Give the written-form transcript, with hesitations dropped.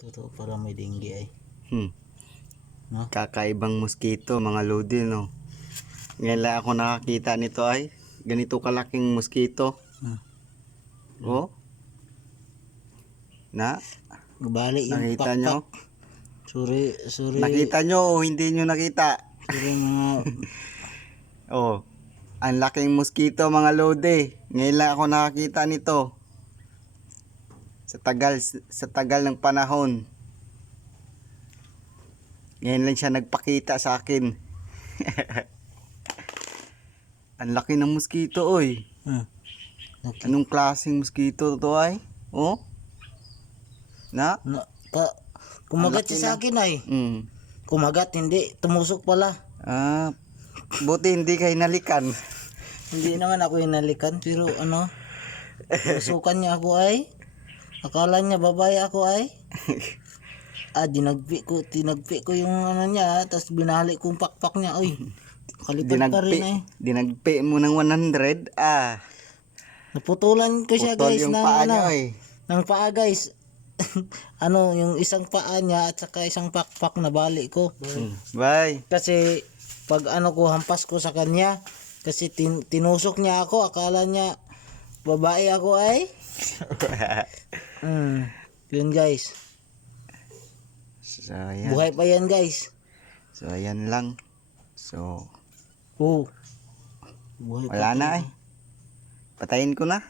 Totoo pala may dengue ay. No? Kakaibang mosquito mga lodi, no? Ngayon lang ako nakakita nito ay. Ganito kalaking mosquito. Oh. Bali yung Nakita pakpak. nyo? Sorry. Nakita nyo o hindi nyo nakita? Sorry mga Oh. Ang laking mosquito mga lodi. Ngayon lang ako nakakita nito. Sa tagal ng panahon. Ngayon lang siya nagpakita sa akin. Ang laki ng mosquito, oy. Okay. Anong klaseng mosquito to ay? Oh? Kumagat Ang laki siya sa na. akin ay. Mm. Kumagat, hindi. Tumusok pala. Buti hindi kayo nalikan. Hindi naman ako inalikan, pero tusukan niya ako ay. Akala niya babae ako ay. Tinagpi ko yung niya, tapos binali kong pakpak niya, oy. Kalipad pa rin ay. Dinagpi mo ng 100, Naputulan ko siya putol guys yung ng paa niya, oy. ng paa guys. Yung isang paa niya at saka isang pakpak na bali ko. Bye. Kasi pag ko hampas ko sa kanya, kasi tinusok niya ako, akala niya babae ako ay. Yun guys. So, ayan. Buhay pa yan guys. So, ayan lang. So, Buhay wala pa na ay. Patayin ko na.